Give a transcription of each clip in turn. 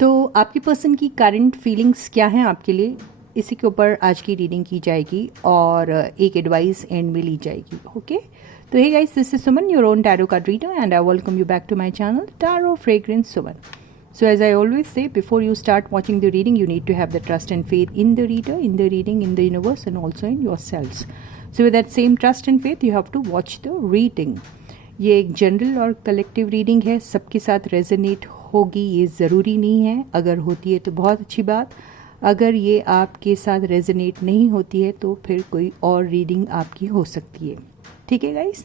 तो आपकी पर्सन की करंट फीलिंग्स क्या हैं आपके लिए, इसी के ऊपर आज की रीडिंग की जाएगी और एक एडवाइस एंड में ली जाएगी. ओके, तो hey guys, this is Suman, your own tarot card reader, and I welcome you back to my channel Tarot Fragrance Suman. So as I always say, before you start watching the reading, you need to have the trust and faith in the reader, in the reading, in the universe, and also in yourselves. So with that same trust and faith, you have to watch the reading. ये एक general और collective reading है, सबके साथ resonate होगी ये ज़रूरी नहीं है. अगर होती है तो बहुत अच्छी बात, अगर ये आपके साथ रेजोनेट नहीं होती है तो फिर कोई और रीडिंग आपकी हो सकती है. ठीक है गाइस,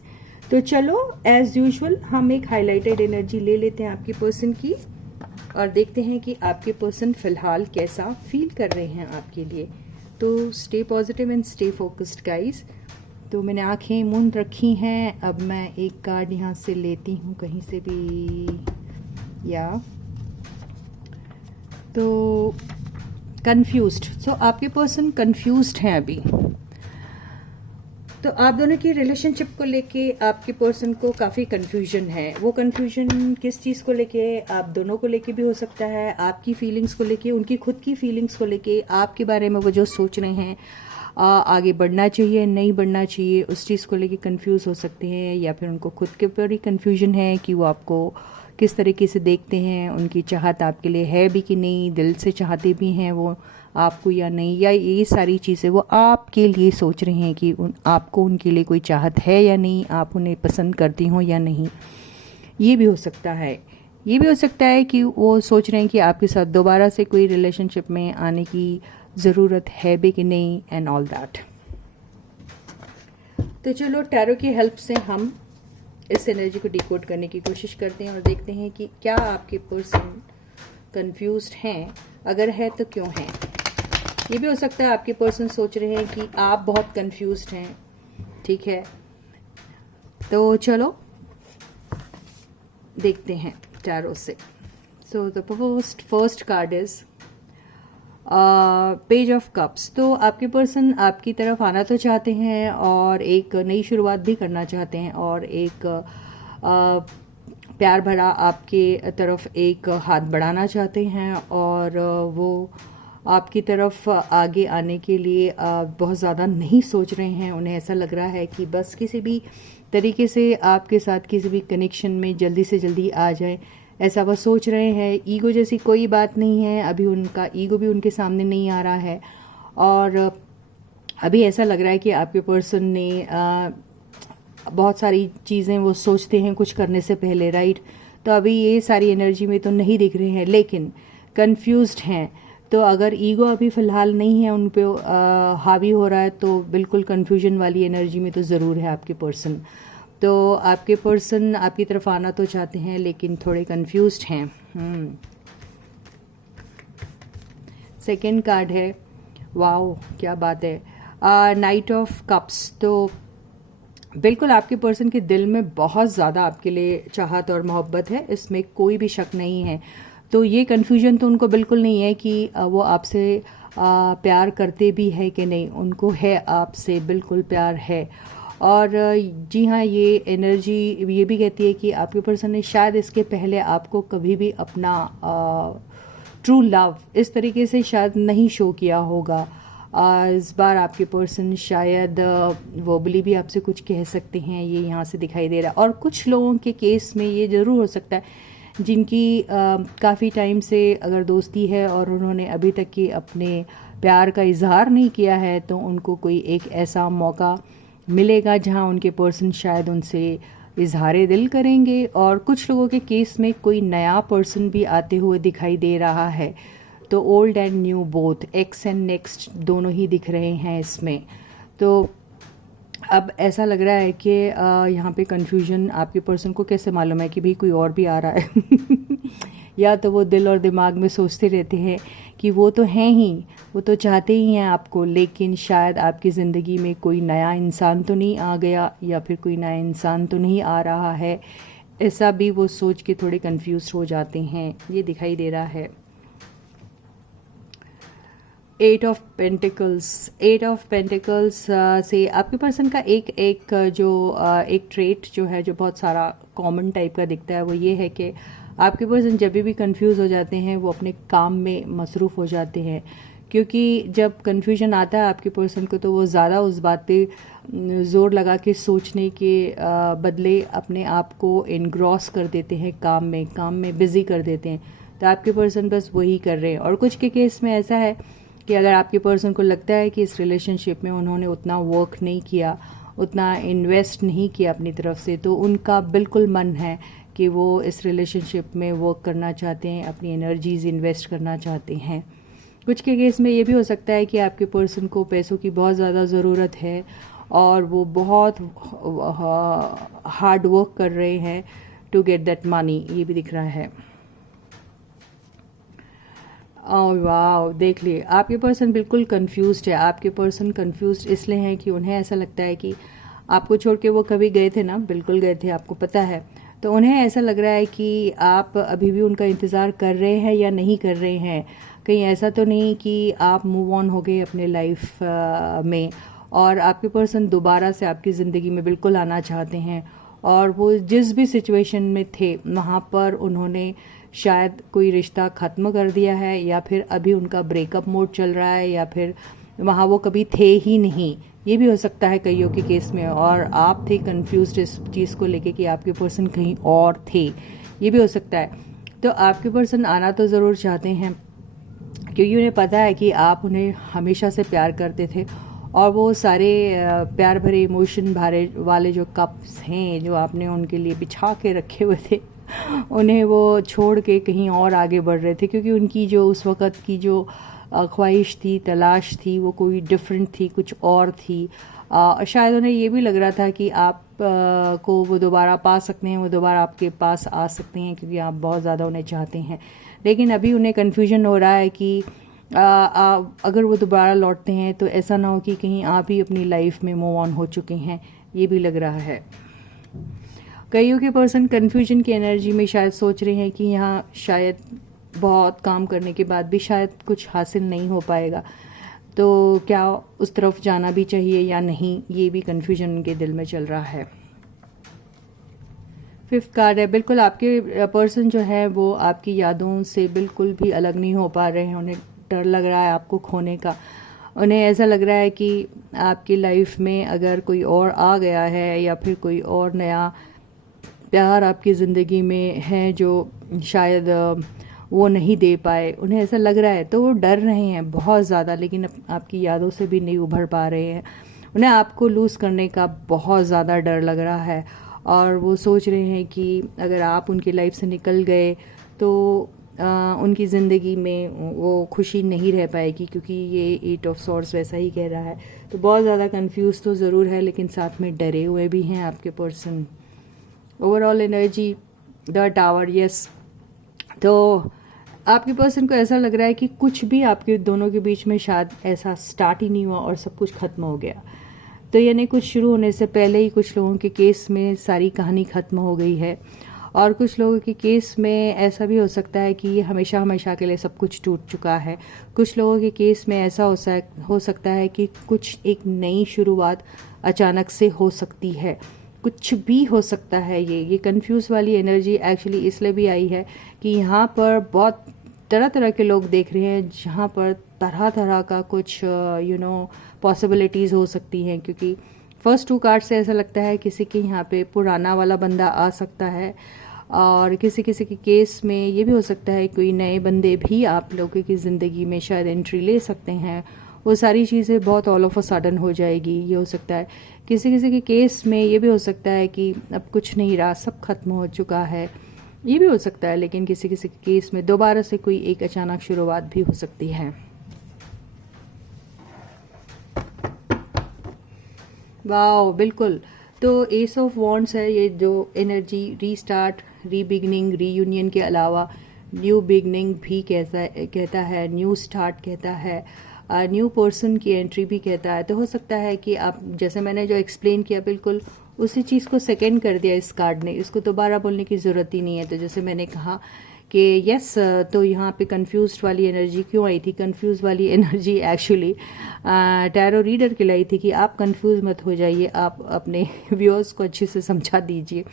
तो चलो एज यूजुअल हम एक हाईलाइटेड एनर्जी ले लेते हैं आपके पर्सन की और देखते हैं कि आपके पर्सन फिलहाल कैसा फील कर रहे हैं आपके लिए. तो stay positive and stay focused guys. तो मैंने आंखें मूंद रखी हैं. अब मैं एक कार्ड यहाँ से लेती हूँ कहीं से भी, या तो कंफ्यूज्ड. सो आपके पर्सन कंफ्यूज्ड हैं अभी. तो आप दोनों की रिलेशनशिप को लेके आपके पर्सन को काफ़ी कंफ्यूजन है. वो कंफ्यूजन किस चीज़ को लेके, आप दोनों को लेके भी हो सकता है, आपकी फीलिंग्स को लेके, उनकी खुद की फीलिंग्स को लेके, आपके बारे में वो जो सोच रहे हैं, आगे बढ़ना चाहिए नहीं बढ़ना चाहिए, उस चीज़ को लेके कंफ्यूज हो सकते हैं. या फिर उनको खुद के ऊपर ही कंफ्यूजन है कि वो आपको किस तरीके से देखते हैं, उनकी चाहत आपके लिए है भी कि नहीं, दिल से चाहते भी हैं वो आपको या नहीं, या ये सारी चीज़ें वो आपके लिए सोच रहे हैं कि आपको उनके लिए कोई चाहत है या नहीं, आप उन्हें पसंद करती हो या नहीं. ये भी हो सकता है. ये भी हो सकता है कि वो सोच रहे हैं कि आपके साथ दोबारा से कोई रिलेशनशिप में आने की ज़रूरत है भी कि नहीं, एंड ऑल दैट. तो चलो टैरो की हेल्प से हम इस एनर्जी को डिकोड करने की कोशिश करते हैं और देखते हैं कि क्या आपके पर्सन कंफ्यूज्ड हैं, अगर है तो क्यों हैं. ये भी हो सकता है आपके पर्सन सोच रहे हैं कि आप बहुत कंफ्यूज्ड हैं. ठीक है, तो चलो देखते हैं टैरो से. So the first card is page of cups. तो आपके पर्सन आपकी तरफ आना तो चाहते हैं और एक नई शुरुआत भी करना चाहते हैं और एक प्यार भरा आपके तरफ एक हाथ बढ़ाना चाहते हैं और वो आपकी तरफ आगे आने के लिए बहुत ज़्यादा नहीं सोच रहे हैं. उन्हें ऐसा लग रहा है कि बस किसी भी तरीके से आपके साथ किसी भी कनेक्शन में जल्दी से जल्दी आ जाए, ऐसा वह सोच रहे हैं. ईगो जैसी कोई बात नहीं है, अभी उनका ईगो भी उनके सामने नहीं आ रहा है. और अभी ऐसा लग रहा है कि आपके पर्सन ने बहुत सारी चीज़ें वो सोचते हैं कुछ करने से पहले, राइट. तो अभी ये सारी एनर्जी में तो नहीं दिख रहे हैं, लेकिन कंफ्यूज्ड हैं. तो अगर ईगो अभी फ़िलहाल नहीं है उन पे हावी हो रहा है, तो बिल्कुल कंफ्यूजन वाली एनर्जी में तो ज़रूर है आपके पर्सन. तो आपके पर्सन आपकी तरफ आना तो चाहते हैं लेकिन थोड़े कंफ्यूज्ड हैं. सेकेंड कार्ड है, वाओ क्या बात है, नाइट ऑफ कप्स. तो बिल्कुल आपके पर्सन के दिल में बहुत ज़्यादा आपके लिए चाहत और मोहब्बत है, इसमें कोई भी शक नहीं है. तो ये कन्फ्यूजन तो उनको बिल्कुल नहीं है कि वो आपसे प्यार करते भी है कि नहीं. उनको है, आपसे बिल्कुल प्यार है. और जी हाँ, ये एनर्जी ये भी कहती है कि आपके पर्सन ने शायद इसके पहले आपको कभी भी अपना ट्रू लव इस तरीके से शायद नहीं शो किया होगा. इस बार आपके पर्सन शायद वर्बली भी आपसे कुछ कह सकते हैं, ये यहाँ से दिखाई दे रहा है. और कुछ लोगों के केस में ये ज़रूर हो सकता है जिनकी काफ़ी टाइम से अगर दोस्ती है और उन्होंने अभी तक की अपने प्यार का इजहार नहीं किया है, तो उनको कोई एक ऐसा मौका मिलेगा जहां उनके पर्सन शायद उनसे इजहार दिल करेंगे. और कुछ लोगों के केस में कोई नया पर्सन भी आते हुए दिखाई दे रहा है. तो old and new both, x and next दोनों ही दिख रहे हैं इसमें. तो अब ऐसा लग रहा है कि यहाँ पे कंफ्यूजन आपके पर्सन को कैसे मालूम है कि भाई कोई और भी आ रहा है. या तो वो दिल और दिमाग में सोचते रहते हैं कि वो तो हैं ही, वो तो चाहते ही हैं आपको, लेकिन शायद आपकी ज़िंदगी में कोई नया इंसान तो नहीं आ गया या फिर कोई नया इंसान तो नहीं आ रहा है. ऐसा भी वो सोच के थोड़े कंफ्यूज हो जाते हैं, ये दिखाई दे रहा है. एट ऑफ पेंटिकल्स से आपके पर्सन का एक ट्रेट जो है जो बहुत सारा कॉमन टाइप का दिखता है, वो ये है कि आपके पर्सन जब भी कंफ्यूज हो जाते हैं वो अपने काम में मसरूफ़ हो जाते हैं, क्योंकि जब कन्फ्यूजन आता है आपके पर्सन को तो वो ज़्यादा उस बात पे ज़ोर लगा के सोचने के बदले अपने आप को इनग्रॉस कर देते हैं, काम में बिज़ी कर देते हैं। तो आपके पर्सन बस वही कर रहे हैं। और कुछ के केस में ऐसा है कि अगर आपके पर्सन को लगता है कि इस रिलेशनशिप में उन्होंने उतना वर्क नहीं किया, उतना इन्वेस्ट नहीं किया अपनी तरफ से, तो उनका बिल्कुल मन है कि वो इस रिलेशनशिप में वर्क करना चाहते हैं, अपनी एनर्जीज़ इन्वेस्ट करना चाहते हैं। कुछ के केस में ये भी हो सकता है कि आपके पर्सन को पैसों की बहुत ज़्यादा ज़रूरत है और वो बहुत हार्ड वर्क कर रहे हैं टू गेट दैट मनी, ये भी दिख रहा है। ओह वाह, देख लिए आपके पर्सन बिल्कुल कंफ्यूज्ड है। आपके पर्सन कंफ्यूज्ड इसलिए हैं कि उन्हें ऐसा लगता है कि आपको छोड़ के वो कभी गए थे ना, बिल्कुल गए थे, आपको पता है। तो उन्हें ऐसा लग रहा है कि आप अभी भी उनका इंतज़ार कर रहे हैं या नहीं कर रहे हैं। कहीं ऐसा तो नहीं कि आप मूव ऑन हो गए अपने लाइफ में और आपके पर्सन दोबारा से आपकी ज़िंदगी में बिल्कुल आना चाहते हैं, और वो जिस भी सिचुएशन में थे वहाँ पर उन्होंने शायद कोई रिश्ता ख़त्म कर दिया है, या फिर अभी उनका ब्रेकअप मोड चल रहा है, या फिर वहाँ वो कभी थे ही नहीं। ये भी हो सकता है कईयों के केस में। और आप थे कंफ्यूज्ड इस चीज़ को लेके कि आपके पर्सन कहीं और थे, ये भी हो सकता है। तो आपके पर्सन आना तो ज़रूर चाहते हैं, क्योंकि उन्हें पता है कि आप उन्हें हमेशा से प्यार करते थे, और वो सारे प्यार भरे इमोशन भरे वाले जो कप्स हैं जो आपने उनके लिए बिछा के रखे हुए थे, उन्हें वो छोड़ के कहीं और आगे बढ़ रहे थे, क्योंकि उनकी जो उस वक़्त की जो ख्वाहिश थी, तलाश थी, वो कोई डिफरेंट थी, कुछ और थी। शायद उन्हें ये भी लग रहा था कि आप को वो दोबारा पा सकते हैं, वो दोबारा आपके पास आ सकते हैं, क्योंकि आप बहुत ज़्यादा उन्हें चाहते हैं। लेकिन अभी उन्हें कन्फ्यूजन हो रहा है कि अगर वो दोबारा लौटते हैं तो ऐसा ना हो कि कहीं आप ही अपनी लाइफ में मूव ऑन हो चुके हैं, ये भी लग रहा है। कईयों के पर्सन कन्फ्यूजन की एनर्जी में शायद सोच रहे हैं कि यहाँ शायद बहुत काम करने के बाद भी शायद कुछ हासिल नहीं हो पाएगा, तो क्या उस तरफ जाना भी चाहिए या नहीं, ये भी कन्फ्यूजन उनके दिल में चल रहा है। 5th कार्ड है, बिल्कुल आपके पर्सन जो है वो आपकी यादों से बिल्कुल भी अलग नहीं हो पा रहे हैं। उन्हें डर लग रहा है आपको खोने का। उन्हें ऐसा लग रहा है कि आपकी लाइफ में अगर कोई और आ गया है, या फिर कोई और नया प्यार आपकी ज़िंदगी में है जो शायद वो नहीं दे पाए, उन्हें ऐसा लग रहा है। तो वो डर रहे हैं बहुत ज़्यादा, लेकिन आपकी यादों से भी नहीं उभर पा रहे हैं। उन्हें आपको लूज़ करने का बहुत ज़्यादा डर लग रहा है, और वो सोच रहे हैं कि अगर आप उनकी लाइफ से निकल गए तो उनकी ज़िंदगी में वो खुशी नहीं रह पाएगी, क्योंकि ये 8 ऑफ सॉर्ड्स वैसा ही कह रहा है। तो बहुत ज़्यादा कंफ्यूज तो ज़रूर है, लेकिन साथ में डरे हुए भी हैं आपके person. Overall energy the tower, yes. तो आपके पर्सन को ऐसा लग रहा है कि कुछ भी आपके दोनों के बीच में शायद ऐसा स्टार्ट ही नहीं हुआ और सब कुछ ख़त्म हो गया। तो यानी कुछ शुरू होने से पहले ही कुछ लोगों के केस में सारी कहानी ख़त्म हो गई है, और कुछ लोगों के केस में ऐसा भी हो सकता है कि हमेशा हमेशा के लिए सब कुछ टूट चुका है। कुछ लोगों के केस में ऐसा हो सकता है कि कुछ एक नई शुरुआत अचानक से हो सकती है। कुछ भी हो सकता है। ये कंफ्यूज वाली एनर्जी एक्चुअली इसलिए भी आई है कि यहाँ पर बहुत तरह तरह के लोग देख रहे हैं, जहाँ पर तरह तरह का कुछ पॉसिबिलिटीज़ हो सकती हैं। क्योंकि फर्स्ट 2 कार्ड से ऐसा लगता है किसी के यहाँ पे पुराना वाला बंदा आ सकता है, और किसी किसी के केस में ये भी हो सकता है कोई नए बंदे भी आप लोगों की ज़िंदगी में शायद एंट्री ले सकते हैं। वो सारी चीज़ें बहुत ऑल ऑफ अ सडन हो जाएगी, ये हो सकता है। किसी किसी के केस में ये भी हो सकता है कि अब कुछ नहीं रहा, सब खत्म हो चुका है, ये भी हो सकता है। लेकिन किसी किसी के केस में दोबारा से कोई एक अचानक शुरुआत भी हो सकती है। वाह, बिल्कुल। तो एस ऑफ वॉन्ड्स है ये जो एनर्जी, रीस्टार्ट, रीबिगनिंग, रीयूनियन के अलावा न्यू बिगनिंग भी कहता है, न्यू स्टार्ट कहता है, न्यू पर्सन की एंट्री भी कहता है। तो हो सकता है कि आप, जैसे मैंने जो एक्सप्लेन किया, बिल्कुल उसी चीज़ को सेकेंड कर दिया इस कार्ड ने, इसको दोबारा बोलने की ज़रूरत ही नहीं है। तो जैसे मैंने कहा कि यस, तो यहाँ पे कंफ्यूज्ड वाली एनर्जी क्यों आई थी? कंफ्यूज वाली एनर्जी एक्चुअली टैरो रीडर के लाई थी कि आप कंफ्यूज मत हो जाइए, आप अपने व्यूअर्स को अच्छे से समझा दीजिए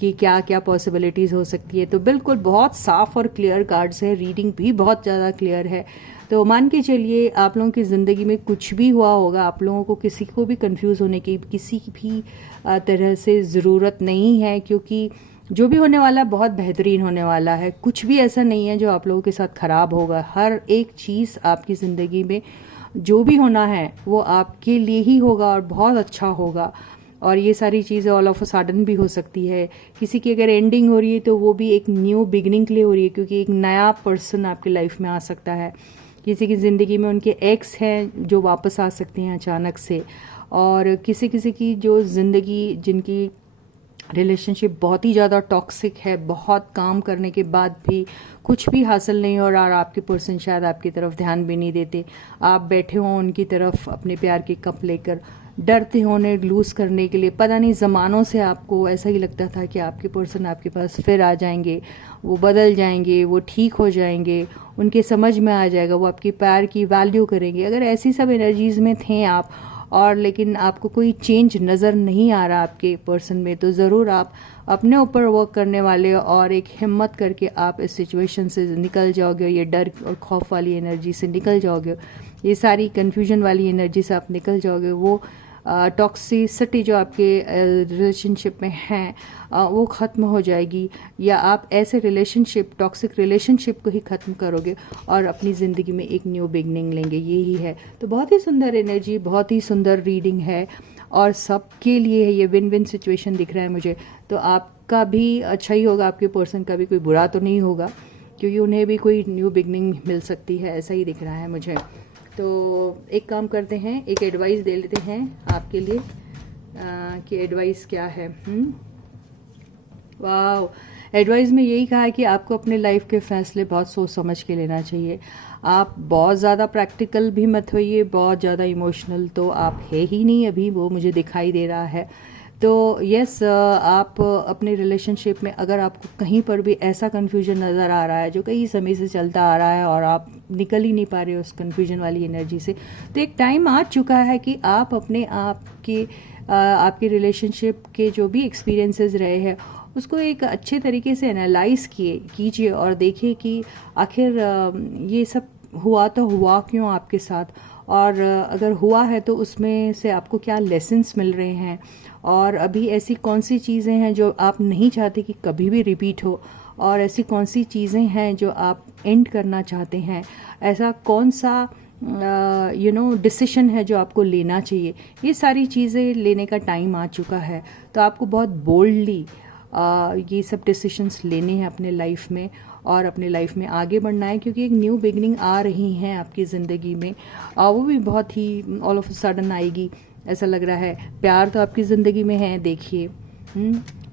कि क्या क्या पॉसिबिलिटीज़ हो सकती है। तो बिल्कुल बहुत साफ और क्लियर कार्ड्स है, रीडिंग भी बहुत ज़्यादा क्लियर है। तो मान के चलिए आप लोगों की ज़िंदगी में कुछ भी हुआ होगा, आप लोगों को किसी को भी कंफ्यूज होने की किसी भी तरह से ज़रूरत नहीं है, क्योंकि जो भी होने वाला है बहुत बेहतरीन होने वाला है। कुछ भी ऐसा नहीं है जो आप लोगों के साथ ख़राब होगा। हर एक चीज़ आपकी ज़िंदगी में जो भी होना है वो आपके लिए ही होगा और बहुत अच्छा होगा। और ये सारी चीज़ें ऑल ऑफ अ सडन भी हो सकती है। किसी की अगर एंडिंग हो रही है तो वो भी एक न्यू बिगनिंग के लिए हो रही है, क्योंकि एक नया पर्सन आपकी लाइफ में आ सकता है। किसी की ज़िंदगी में उनके एक्स हैं जो वापस आ सकते हैं अचानक से, और किसी किसी की जो ज़िंदगी जिनकी रिलेशनशिप बहुत ही ज़्यादा टॉक्सिक है, बहुत काम करने के बाद भी कुछ भी हासिल नहीं हो रहा और आपके पर्सन शायद आपकी तरफ ध्यान भी नहीं देते। आप बैठे हो उनकी तरफ अपने प्यार के कप लेकर, डरते हो उन्हें लूज़ करने के लिए। पता नहीं ज़मानों से आपको ऐसा ही लगता था कि आपके पर्सन आपके पास फिर आ जाएंगे, वो बदल जाएंगे, वो ठीक हो जाएंगे, उनके समझ में आ जाएगा, वो आपकी प्यार की वैल्यू करेंगे। अगर ऐसी सब एनर्जीज़ में थे आप और लेकिन आपको कोई चेंज नज़र नहीं आ रहा आपके पर्सन में, तो ज़रूर आप अपने ऊपर वर्क करने वाले और एक हिम्मत करके आप इस सिचुएशन से निकल जाओगे। ये डर और खौफ वाली एनर्जी से निकल जाओगे, ये सारी कन्फ्यूजन वाली एनर्जी से आप निकल जाओगे। वो टॉक्सिसिटी जो आपके रिलेशनशिप में है वो ख़त्म हो जाएगी, या आप ऐसे रिलेशनशिप टॉक्सिक रिलेशनशिप को ही ख़त्म करोगे और अपनी ज़िंदगी में एक न्यू बिगनिंग लेंगे। यही है। तो बहुत ही सुंदर एनर्जी, बहुत ही सुंदर रीडिंग है और सबके लिए है। ये विन विन सिचुएशन दिख रहा है मुझे। तो आपका भी अच्छा ही होगा, आपके पर्सन का भी कोई बुरा तो नहीं होगा, क्योंकि उन्हें भी कोई न्यू बिगनिंग मिल सकती है, ऐसा ही दिख रहा है मुझे। तो एक काम करते हैं, एक एडवाइस दे लेते हैं आपके लिए कि एडवाइस क्या है। वाह, एडवाइस में यही कहा है कि आपको अपने लाइफ के फैसले बहुत सोच समझ के लेना चाहिए। आप बहुत ज़्यादा प्रैक्टिकल भी मत होइए, बहुत ज़्यादा इमोशनल तो आप है ही नहीं अभी, वो मुझे दिखाई दे रहा है। तो यस, आप अपने रिलेशनशिप में अगर आपको कहीं पर भी ऐसा कन्फ्यूजन नज़र आ रहा है जो कई समय से चलता आ रहा है और आप निकल ही नहीं पा रहे हो उस कन्फ्यूजन वाली एनर्जी से, तो एक टाइम आ चुका है कि आप अपने आप के आपके रिलेशनशिप के जो भी एक्सपीरियंसेस रहे हैं उसको एक अच्छे तरीके से एनालाइज कीजिए और देखिए कि आखिर ये सब हुआ तो हुआ क्यों आपके साथ, और अगर हुआ है तो उसमें से आपको क्या लेसन्स मिल रहे हैं, और अभी ऐसी कौन सी चीज़ें हैं जो आप नहीं चाहते कि कभी भी रिपीट हो, और ऐसी कौन सी चीज़ें हैं जो आप एंड करना चाहते हैं। ऐसा कौन सा डिसीशन है जो आपको लेना चाहिए। ये सारी चीज़ें लेने का टाइम आ चुका है। तो आपको बहुत बोल्डली ये सब डिसीशंस लेने हैं अपने लाइफ में और अपने लाइफ में आगे बढ़ना है, क्योंकि एक न्यू बिगनिंग आ रही है आपकी ज़िंदगी में। वो भी बहुत ही ऑल ऑफ सडन आएगी ऐसा लग रहा है। प्यार तो आपकी ज़िंदगी में है, देखिए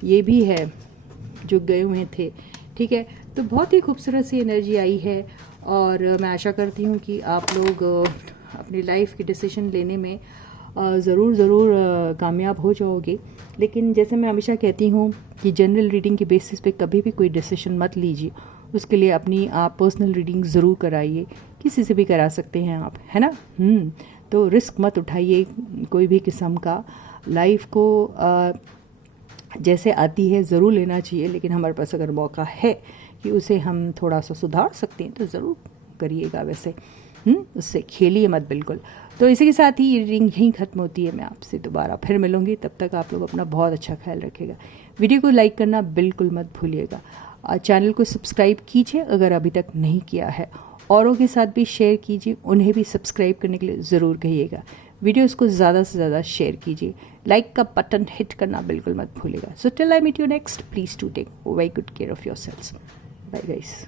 ये भी है जो गए हुए थे, ठीक है। तो बहुत ही खूबसूरत सी एनर्जी आई है और मैं आशा करती हूँ कि आप लोग अपनी लाइफ के डिसीजन लेने में ज़रूर कामयाब हो जाओगे। लेकिन जैसे मैं हमेशा कहती हूँ कि जनरल रीडिंग के बेसिस पे कभी भी कोई डिसीजन मत लीजिए, उसके लिए अपनी आप पर्सनल रीडिंग ज़रूर कराइए, किसी से भी करा सकते हैं आप, है ना। तो रिस्क मत उठाइए कोई भी किस्म का। लाइफ को जैसे आती है ज़रूर लेना चाहिए, लेकिन हमारे पास अगर मौका है कि उसे हम थोड़ा सा सुधार सकते हैं तो ज़रूर करिएगा। वैसे उससे खेलिए मत बिल्कुल। तो इसी के साथ ही ये रीडिंग यहीं ख़त्म होती है। मैं आपसे दोबारा फिर मिलूँगी, तब तक आप लोग अपना बहुत अच्छा ख्याल रखिएगा। वीडियो को लाइक करना बिल्कुल मत भूलिएगा। चैनल को सब्सक्राइब कीजिए अगर अभी तक नहीं किया है, औरों के साथ भी शेयर कीजिए, उन्हें भी सब्सक्राइब करने के लिए ज़रूर कहिएगा। वीडियोज़ को ज़्यादा से ज़्यादा शेयर कीजिए, लाइक का बटन हिट करना बिल्कुल मत भूलिएगा। So till I meet you next, please to take very good care of your self. Bye guys.